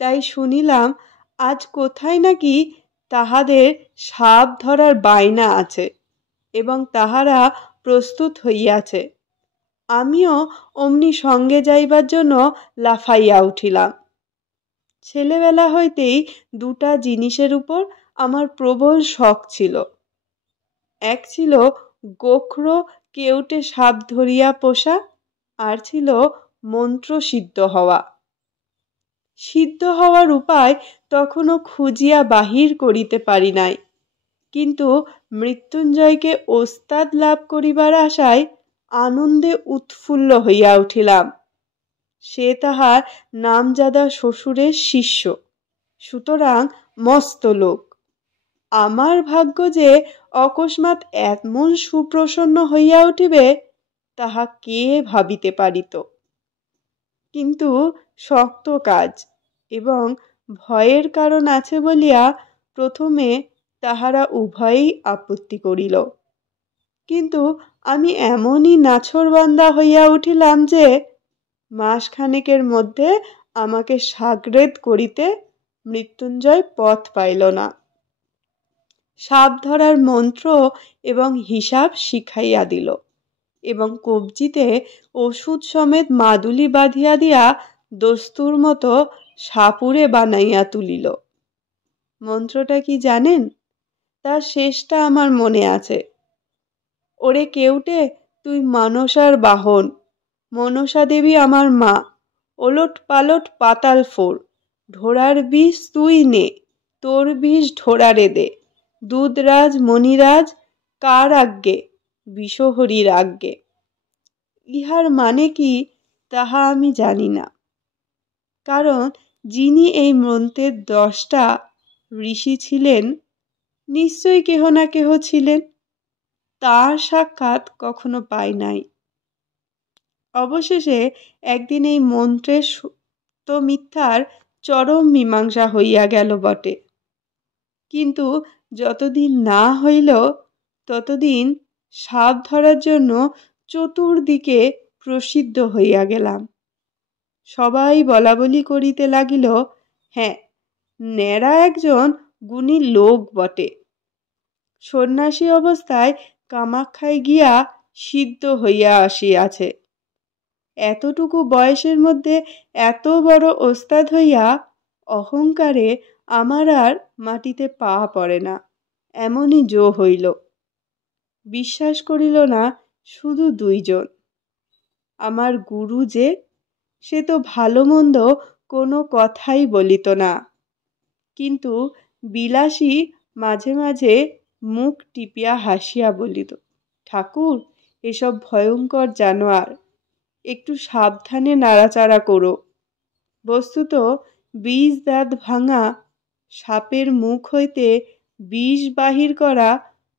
তাই শুনিলাম আজ কোথায় নাকি তাহাদের সাপ ধরার বায়না আছে এবং তাহারা প্রস্তুত হইয়াছে। আমিও অমনি সঙ্গে যাইবার জন্য লাফাইয়া উঠিলাম। ছেলেবেলা হইতেই 2টা জিনিসের উপর আমার প্রবল শখ ছিল। এক ছিল গোখরো কেউটে সাপ ধরিয়া পোষা, আর ছিল মন্ত্র সিদ্ধ হওয়া। সিদ্ধ হওয়ার উপায় তখনও খুঁজিয়া বাহির করিতে পারি নাই, কিন্তু মৃত্যুঞ্জয়কে ওস্তাদ লাভ করিবার আশায় আনন্দে উৎফুল্ল হইয়া উঠিলাম। সে তাহার নামজাদা শ্বশুরের শিষ্য, সুতরাং মস্ত লোক। আমার ভাগ্য যে অকস্মাৎ এমন সুপ্রসন্ন হইয়া উঠিবে তাহা কে ভাবিতে পারিত। কিন্তু শক্ত কাজ এবং ভয়ের কারণ আছে বলিয়া প্রথমে তাহারা উভয়েই আপত্তি করিল। কিন্তু আমি এমনই নাছোড়বান্দা হইয়া উঠিলাম যে মাসখানেকের মধ্যে আমাকে সাগরেদ করিতে মৃত্যুঞ্জয় পথ পাইল না। সাপ ধরার মন্ত্র এবং হিসাব শিখাইয়া দিল এবং কবজিতে ওষুধ সমেত মাদুলি বাঁধিয়া দিয়া দস্তুর মতো সাপুরে বানাইয়া তুলিল। মন্ত্রটা কি জানেন? তার শেষটা আমার মনে আছে। ওরে কেউটে, তুই মনসার বাহন, মনসা দেবী আমার মা, ওলট পালট পাতাল ফোর, ঢোড়ার বিষ তুই নে, তোর বিষ ঢোড়ারে দে, দুধরাজ মণিরাজ কার আজ্ঞে, বিষহরীর আজ্ঞে। ইহার মানে কি তাহা আমি জানি না, কারণ যিনি এই মন্ত্রের দ্রষ্টা ঋষি ছিলেন নিশ্চয়ই কেহ না কেহ ছিলেন, তার সাক্ষাৎ কখনো পাই নাই। অবশেষে একদিন এই মন্ত্রের সত্য মিথ্যার চরম মীমাংসা হইয়া গেল বটে, কিন্তু যতদিন না হইল ততদিন সাপ ধরার জন্য চতুর্দিকে প্রসিদ্ধ হইয়া গেলাম। সবাই বলা বলি করিতে লাগিল, হ্যাঁ, ন্যাড়া একজন গুণী লোক বটে, সন্ন্যাসী অবস্থায় কামাখ্যায় গিয়া সিদ্ধ হইয়া আসিয়াছে। এতটুকু বয়সের মধ্যে এত বড় ওস্তাদ হইয়া অহংকারে আমার আর মাটিতে পা পড়ে না, এমনই জো হইল। বিশ্বাস করিল না শুধু দুইজন। আমার গুরু যে, সে তো ভালো মন্দ কোনো কথাই বলিত না, কিন্তু বিলাসী মাঝে মাঝে মুখ টিপিয়া হাসিয়া বলিত, ঠাকুর, এসব ভয়ঙ্কর জানোয়ার, একটু সাবধানে নাড়াচাড়া করো। বস্তুত বিষ দাঁত ভাঙা, সাপের মুখ হইতে বিষ বাহির করা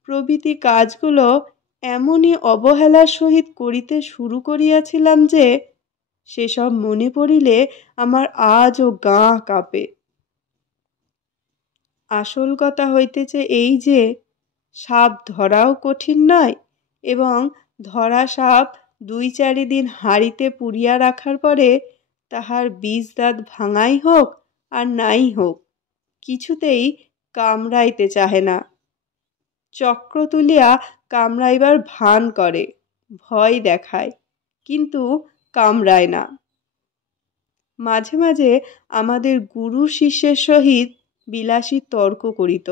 প্রভৃতি কাজগুলো এমনই অবহেলার সহিত করিতে শুরু করিয়াছিলাম যে সেসব মনে পড়িলে আমার আজও গা কাঁপে। আসল কথা হইতেছে এই যে সাপ ধরাও কঠিন নয়, এবং ধরা সাপ 2-4 দিন হাঁড়িতে পুড়িয়া রাখার পরে তাহার বিষ দাঁত ভাঙাই হোক আর নাই হোক, কিছুতেই কামড়াইতে চাহে না। চক্র তুলিয়া কামড়াইবার ভান করে, ভয় দেখায়, কিন্তু কামড়ায় না। মাঝে মাঝে আমাদের গুরু শিষ্যের সহিত বিলাসী তর্ক করিত।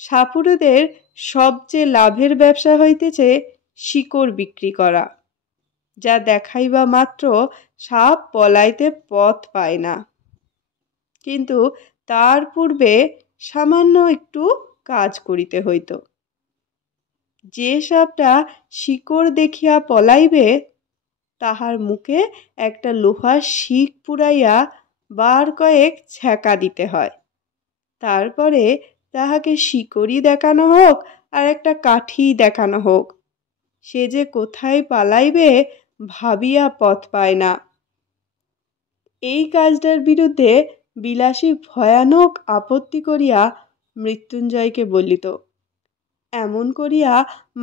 সাপুড়েদের সবচেয়ে লাভের ব্যবসা হইতেছে শিকড় বিক্রি করা, যা দেখাইবা মাত্র সাপ পলাইতে পথ পায় না। কিন্তু তার পূর্বে সামান্য একটু কাজ করিতে হইত। যে সাপটা শিকড় দেখিয়া পলাইবে তাহার মুখে একটা লোহার শিক পুরাইয়া বার কয়েক ছ্যাঁকা দিতে হয়। তারপরে তাহাকে শিকড়ি দেখানো হোক আর একটা কাঠি দেখানো হোক, সে যে কোথায় পালাইবে ভাবিয়া পথ পায় না। এই কাজটার বিরুদ্ধে বিলাসী ভয়ানক আপত্তি করিয়া মৃত্যুঞ্জয়কে বলিত, এমন করিয়া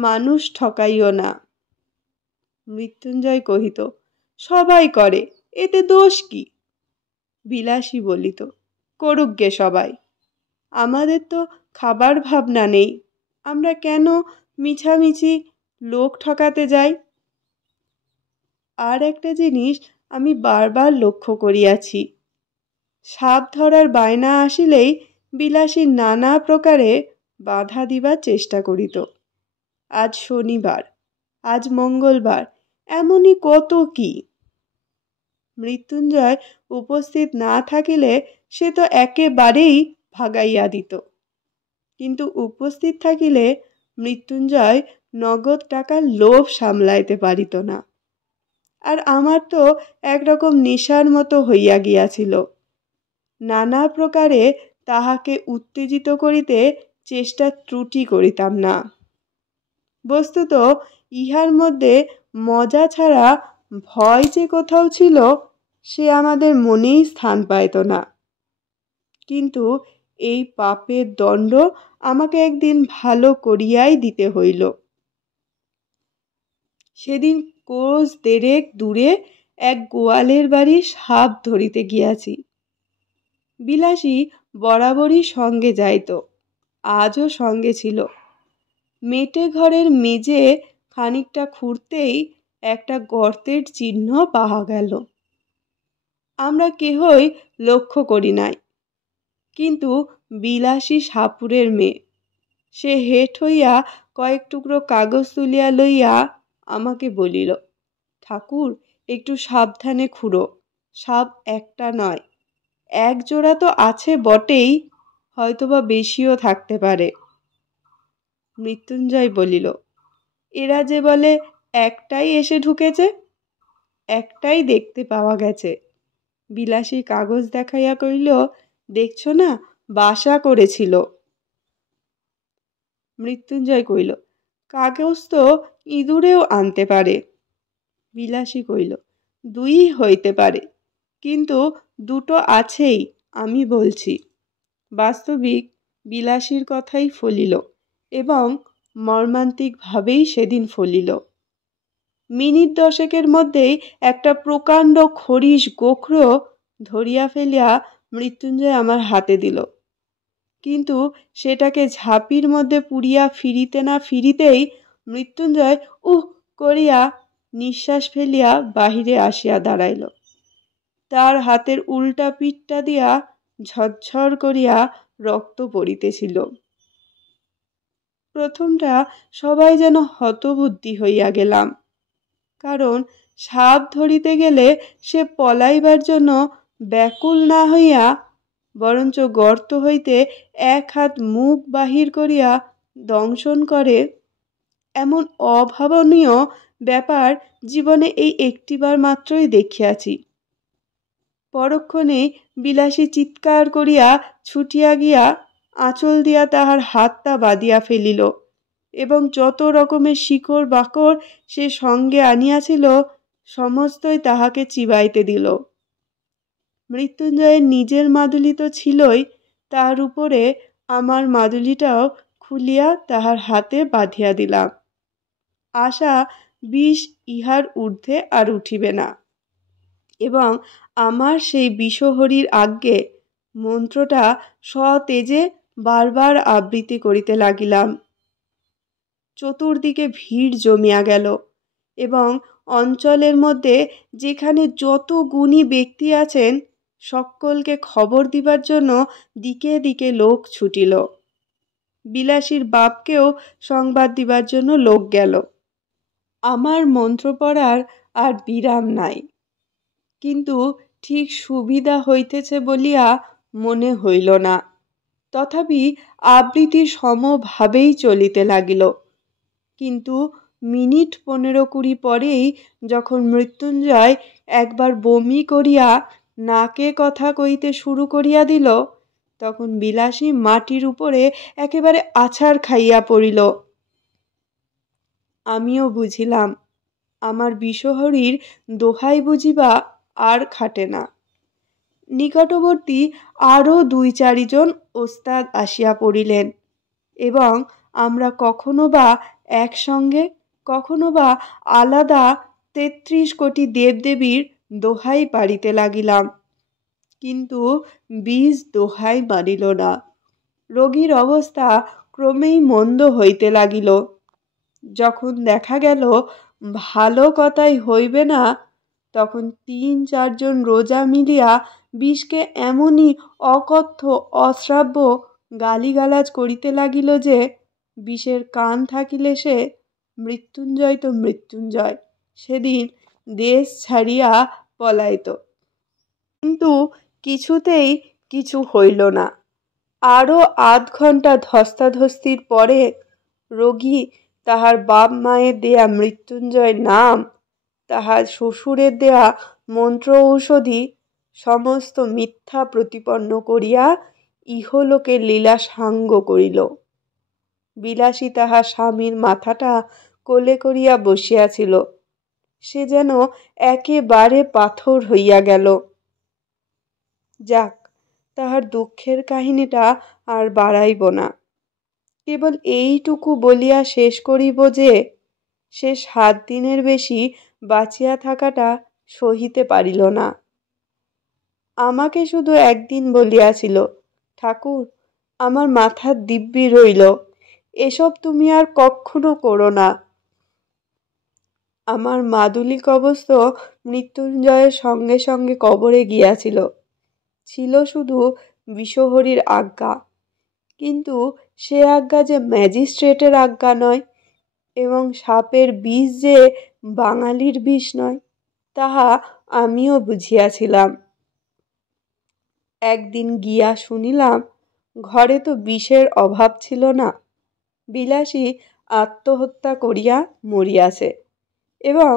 মানুষ ঠকাইও না। মৃত্যুঞ্জয় কহিত, সবাই করে, এতে দোষ কি? বিলাসী বলিত, করুক গে সবাই, আমাদের তো খাবার ভাবনা নেই, আমরা কেন মিছামিছি লোক ঠকাতে যাই? আর একটা জিনিস আমি বারবার লক্ষ্য করিয়াছি, সাপ ধরার বায়না আসিলেই বিলাসী নানা প্রকারে বাধা দিবার চেষ্টা করিত। আজ শনিবার, আজ মঙ্গলবার, এমনই কত কি। মৃত্যুঞ্জয় উপস্থিত না থাকিলে সে তো একেবারেই ভাগাইয়া দিত। কিন্তু উপস্থিত থাকিলে মৃত্যুঞ্জয় নগদ টাকার লোভ সামলাইতে পারিত না। আর আমার তো একরকম নেশার মতো হইয়া গিয়াছিল। নানা প্রকারে তাহাকে উত্তেজিত করিতে চেষ্টা ত্রুটি করিতাম না। বস্তুত ইহার মধ্যে মজা ছাড়া ভয় যে কোথাও ছিল সে আমাদের মনেই স্থান পাইত না। কিন্তু এই পাপের দণ্ড আমাকে একদিন ভালো করিয়াই দিতে হইল। সেদিন কোষ দেড়েক দূরে এক গোয়ালের বাড়ি সাপ ধরিতে গিয়াছি। বিলাসী বরাবরই সঙ্গে যাইত, আজও সঙ্গে ছিল। মেটে ঘরের মেঝে খানিকটা খুঁড়তেই একটা গর্তের চিহ্ন পাওয়া গেল। আমরা কেহই লক্ষ্য করি নাই, কিন্তু বিলাসী সাপুরের মেয়ে। সে হেঁট হইয়া কয়েক টুকরো কাগজ তুলিয়া লইয়া আমাকে বলিল, ঠাকুর একটু সাবধানে খুঁড়ো, সাপ একটা নয়, এক জোড়া তো আছে বটেই, হয়তোবা বেশিও থাকতে পারে। মৃত্যুঞ্জয় বলিল, এরা যে বলে একটাই এসে ঢুকেছে। একটাই দেখতে পাওয়া গেছে। বিলাসী কাগজ দেখাইয়া কইল, দেখছো না, বাসা করেছিল। মৃত্যুঞ্জয় কইল, কাগজ তো ইঁদুরেও আনতে পারে। বিলাসী কইল, দুই হইতে পারে, কিন্তু দুটো আছেই, আমি বলছি। বাস্তবিক বিলাসীর কথাই ফলিল, এবং মর্মান্তিকভাবেই সেদিন ফলিল। মিনিট দশেকের মধ্যেই একটা প্রকাণ্ড খরিশ গোখরো ধরিয়া ফেলিয়া মৃত্যুঞ্জয় আমার হাতে দিল। কিন্তু সেটাকে ঝাঁপির মধ্যে পুরিয়া ফিরিতে না ফিরিতেই মৃত্যুঞ্জয় উহ করিয়া নিঃশ্বাস ফেলিয়া বাহিরে আসিয়া দাঁড়াইল। তার হাতের উল্টা পিঠটা দিয়া ঝরঝর করিয়া রক্ত পড়িতেছিল। প্রথমটা সবাই যেন হতবুদ্ধি হইয়া গেলাম, কারণ সাপ ধরিতে গেলে সে পলাইবার জন্য ব্যাকুল না হইয়া বরঞ্চ গর্ত হইতে এক হাত মুখ বাহির করিয়া দংশন করে, এমন অভাবনীয় ব্যাপার জীবনে এই একটিবার মাত্রই দেখিয়াছি। পরক্ষণে বিলাসী চিৎকার করিয়া ছুটিয়া গিয়া আঁচল দিয়া তাহার হাতটা বাঁধিয়া ফেলিল, এবং যত রকমের শিকড় বাকড় সে সঙ্গে আনিয়াছিল সমস্তই তাহাকে চিবাইতে দিল। মৃত্যুঞ্জয়ের নিজের মাদুলি তো ছিলই, তার উপরে আমার মাদুলিটাও খুলিয়া তাহার হাতে বাঁধিয়া দিলাম। আশা বিষ ইহার ঊর্ধ্বে আর উঠিবে না, এবং আমার সেই বিষহরীর আজ্ঞে মন্ত্রটা সতেজে বারবার আবৃত্তি করিতে লাগিলাম। চতুর্দিকে ভিড় জমিয়া গেল, এবং অঞ্চলের মধ্যে যেখানে যত গুণী ব্যক্তি আছেন সকলকে খবর দিবার জন্য দিকে দিকে লোক ছুটিল। বিলাসীর বাপকেও সংবাদ দিবার জন্য লোক গেল। আমার মন্ত্র পড়ার আর বিরাম নাই, কিন্তু ঠিক সুবিধা হইতেছে বলিয়া মনে হইল না। তথাপি আবৃত্তি সমভাবেই চলিতে লাগিল। কিন্তু মিনিট 15-20 পরেই যখন মৃত্যুঞ্জয় একবার বমি করিয়া নাকে কথা কইতে শুরু করিয়া দিল, তখন বিলাসী মাটির উপরে একেবারে আছাড় খাইয়া পড়িল। আমিও বুঝিলাম আমার বিষহরীর দোহাই বুঝিবা আর খাটে না। নিকটবর্তী আরও 2-4 জন ওস্তাদ আসিয়া পড়িলেন, এবং আমরা কখনো বা একসঙ্গে, কখনো বা আলাদা 33 কোটি দেবদেবীর দোহাই পাড়িতে লাগিলাম। কিন্তু বিষ দোহাই মানিল না। রোগীর অবস্থা ক্রমেই মন্দ হইতে লাগিল। যখন দেখা গেল ভালো কথাই হইবে না, তখন 3-4 জন রোজা মিলিয়া বিষকে এমনই অকথ্য অশ্রাব্য গালিগালাজ করিতে লাগিল যে বিষের কান থাকিলে সে মৃত্যুঞ্জয় তো মৃত্যুঞ্জয় সেদিন দেশ ছাড়িয়া পলাইত। কিন্তু কিছুতেই কিছু হইল না। আরও আধ ঘণ্টা ধস্তাধস্তির পরে রোগী তাহার বাপ মায়ের দেয়া মৃত্যুঞ্জয় নাম, তাহার শ্বশুরের দেয়া মন্ত্র ঔষধি সমস্ত মিথ্যা প্রতিপন্ন করিয়া ইহলোকে লীলা সাঙ্গ করিল। বিলাসী তাহার স্বামীর মাথাটা কোলে করিয়া বসিয়াছিল, সে যেন একেবারে পাথর হইয়া গেল। যাক, তাহার দুঃখের কাহিনীটা আর বাড়াইব না, কেবল এইটুকু বলিয়া শেষ করিব যে সে 7 দিনের বেশি বাঁচিয়া থাকাটা সহিতে পারিল না। আমাকে শুধু একদিন বলিয়াছিল, ঠাকুর, আমার মাথার দিব্যি রইল, এসব তুমি আর কখনো করো না। আমার মাদুলি কবচ তো মৃত্যুঞ্জয়ের সঙ্গে সঙ্গে কবরে গিয়াছিল, ছিল শুধু বিষহরীর আজ্ঞা, কিন্তু সে আজ্ঞা যে ম্যাজিস্ট্রেটের আজ্ঞা নয়, এবং সাপের বিষ যে বাঙালির বিষ নয়, তাহা আমিও বুঝিয়াছিলাম। একদিন গিয়া শুনিলাম ঘরে তো বিষের অভাব ছিল না, বিলাসী আত্মহত্যা করিয়া মরিয়াছে, এবং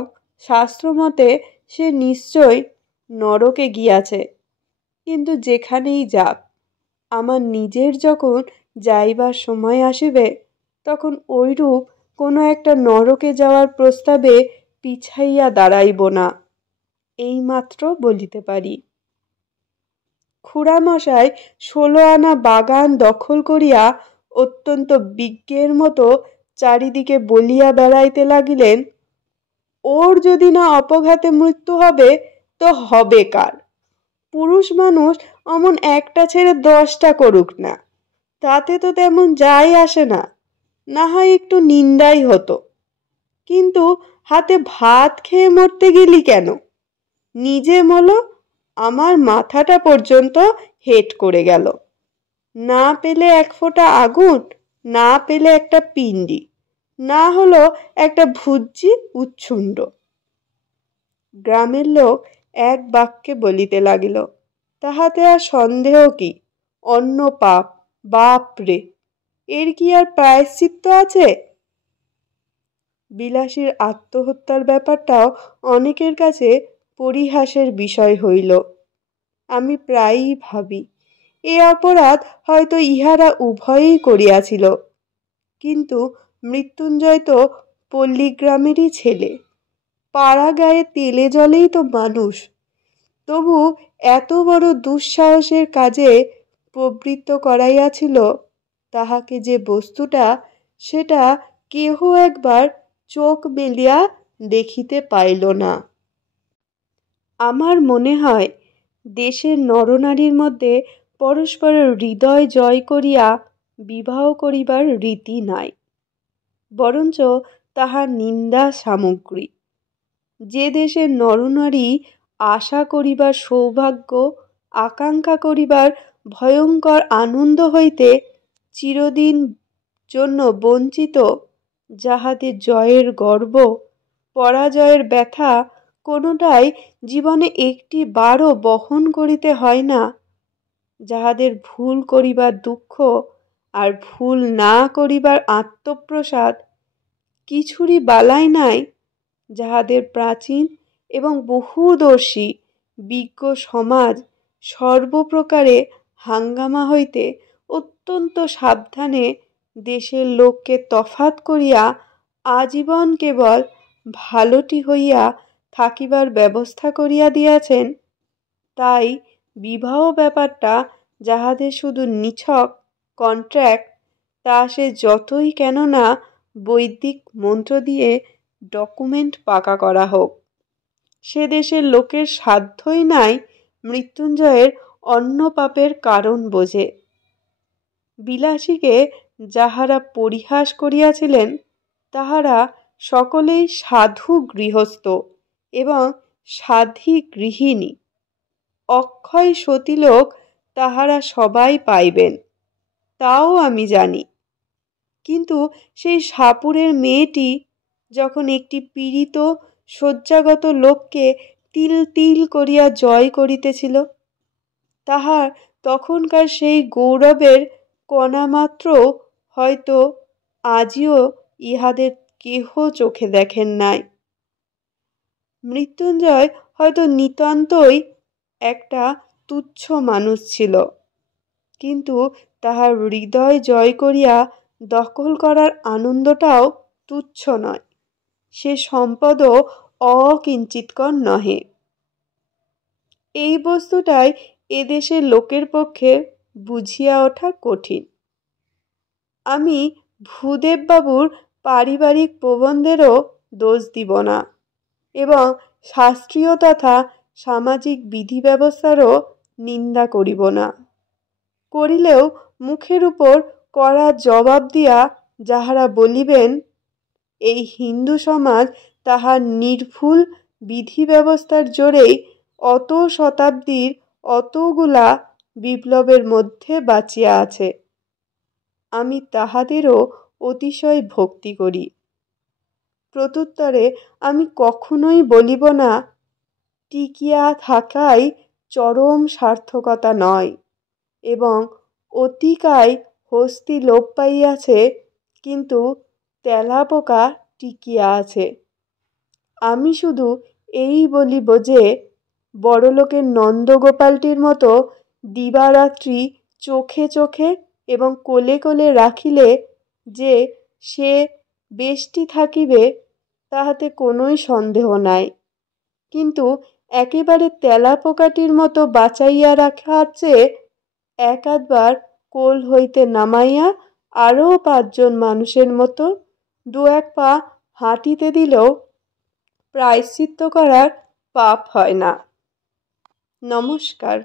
শাস্ত্রমতে সে নিশ্চয় নরকে গিয়াছে। কিন্তু যেখানেই যাক, আমার নিজের যখন যাইবার সময় আসিবে, তখন ঐরূপ কোনো একটা নরকে যাওয়ার প্রস্তাবে পিছাইয়া দাঁড়াইব না, এইমাত্র বলিতে পারি। খুড়ামশাই 16 আনা বাগান দখল করিয়া অত্যন্ত বিজ্ঞের মতো চারিদিকে বলিয়া বেড়াইতে লাগিলেন, ওর যদি না অপঘাতে মৃত্যু হবে তো হবে কার? পুরুষ মানুষ অমন একটা ছেড়ে 10টা করুক না, তাতে তো তেমন যাই আসে না, না হয় একটু নিন্দাই হতো, কিন্তু হাতে ভাত খেয়ে মরতে গেলি কেন? নিজে মলো, আমার মাথাটা পর্যন্ত হেট করে গেল। না পেলে 1 ফোঁটা আগুন, না পেলে একটা পিণ্ডি, না হলো একটা ভুজ্জি উচ্ছুণ্ড। গ্রামের লোক এক বাক্যে বলিতে লাগিল, তাহাতে আর সন্দেহ কি? অন্য পাপ, বাপ রে, এর কি আর প্রায়শ্চিত্ত আছে? বিলাসীর আত্মহত্যার ব্যাপারটাও অনেকের কাছে পরিহাসের বিষয় হইল। আমি প্রায়ই ভাবি, এ অপরাধ হয়তো ইহারা উভয়েই করিয়াছিল, কিন্তু মৃত্যুঞ্জয় তো পল্লীগ্রামেরই ছেলে, পাড়া গায়ে তেলে জলেই তো মানুষ, তবু এত বড় দুঃসাহসের কাজে প্রবৃত্ত করাইয়াছিল, তাহাকে যে বস্তুটা, সেটা কেহ একবার চোখ মেলিয়া দেখিতে পাইল না। আমার মনে হয় দেশের নরনারীর মধ্যে পরস্পরের হৃদয় জয় করিয়া বিবাহ করিবার রীতি নাই, বরঞ্চ তাহার নিন্দা সামগ্রী। যে দেশের নরনারী আশা করিবার সৌভাগ্য, আকাঙ্ক্ষা করিবার ভয়ঙ্কর আনন্দ হইতে চিরদিন জন্য বঞ্চিত, যাহাদের জয়ের গর্ব, পরাজয়ের ব্যথা কোনোটাই জীবনে একটি বারও বহন করিতে হয় না, যাহাদের ভুল করিবার দুঃখ আর ভুল না করিবার আত্মপ্রসাদ কিছুরই বালাই নাই, যাহাদের প্রাচীন এবং বহুদর্শী বিজ্ঞ সমাজ সর্বপ্রকারে হাঙ্গামা হইতে অত্যন্ত সাবধানে দেশের লোককে তফাত করিয়া আজীবন কেবল ভালোটি হইয়া থাকিবার ব্যবস্থা করিয়া দিয়াছেন, তাই বিবাহ ব্যাপারটা যাহাদের শুধু নিছক কন্ট্রাক্ট, তা সে যতই কেন না বৈদিক মন্ত্র দিয়ে ডকুমেন্ট পাকা করা হোক, সে দেশের লোকের সাধ্যই নাই মৃত্যুঞ্জয়ের অন্য পাপের কারণ বোঝে। বিলাসীকে যাহারা পরিহাস করিয়াছিলেন, তাহারা সকলেই সাধু গৃহস্থ এবং সাধ্বী গৃহিণী। অক্ষয় সতীলোক তাহারা সবাই পাইবেন, তাও আমি জানি, কিন্তু সেই সাপুড়ের মেয়েটি যখন একটি পীড়িত শয্যাগত লোককে তিল তিল করিয়া জয় করিতেছিল, তাহার তখনকার সেই গৌরবের কণামাত্র হয়তো আজিও ইহাদের কেহ চোখে দেখেন নাই। মৃত্যুঞ্জয় হয়তো নিতান্তই একটা তুচ্ছ মানুষ ছিল, কিন্তু তাহার হৃদয় জয় করিয়া দখল করার আনন্দটাও তুচ্ছ নয়, সে সম্পদও অকিঞ্চিৎকর নহে। এই বস্তুটাই এদেশের লোকের পক্ষে বুঝিয়া ওঠা কঠিন। আমি ভূদেববাবুর পারিবারিক প্রবন্ধেরও দোষ দিব না এবং শাস্ত্রীয় তথা সামাজিক বিধি ব্যবস্থারও নিন্দা করিব না। করিলেও মুখের উপর কড়া জবাব দিয়া যাহারা বলিবেন এই হিন্দু সমাজ তাহার নির্ভুল বিধি ব্যবস্থার জোরেই অত শতাব্দীর অতগুলা বিপ্লবের মধ্যে বাঁচিয়া আছে, আমি তাহাদেরও অতিশয় ভক্তি করি। প্রত্যুত্তরে আমি কখনোই বলিব না টিকিয়া থাকাই চরম সার্থকতা নয় এবং অতিকায় হস্তি লোপ পাইয়াছে, কিন্তু তেলাপোকা টিকিয়া আছে। আমি শুধু এই বলিব যে বড়লোকের নন্দগোপালটির মতো দিবারাত্রি চোখে চোখে এবং কোলে কোলে রাখিলে যে সে বেষ্টি থাকিবে তাহাতে কোনোই সন্দেহ নাই, কিন্তু একেবারে তেলাপোকাটির মতো বাঁচাইয়া রাখার চেয়ে এক আধবার কোল হইতে নামাইয়া আরও 5 জন মানুষের মতো 2-1 পা হাঁটিতে দিলেও প্রায়শ্চিত্ত করার পাপ হয় না। নমস্কার।